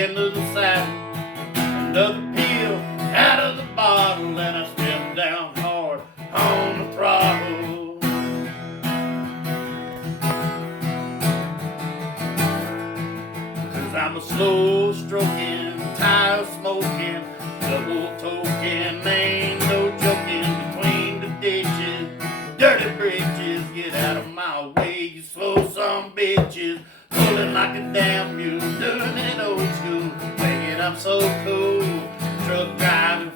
into the saddle. Another pill out of the bottle, and I step down hard on the throttle. 'Cause I'm a slow stroking, tire smoking, double token, ain't no joking between the ditches, dirty bridges. Get out of my way, you slow some bitches. Pulling like a damn mule, doing it old school, thinking I'm so cool. Truck driving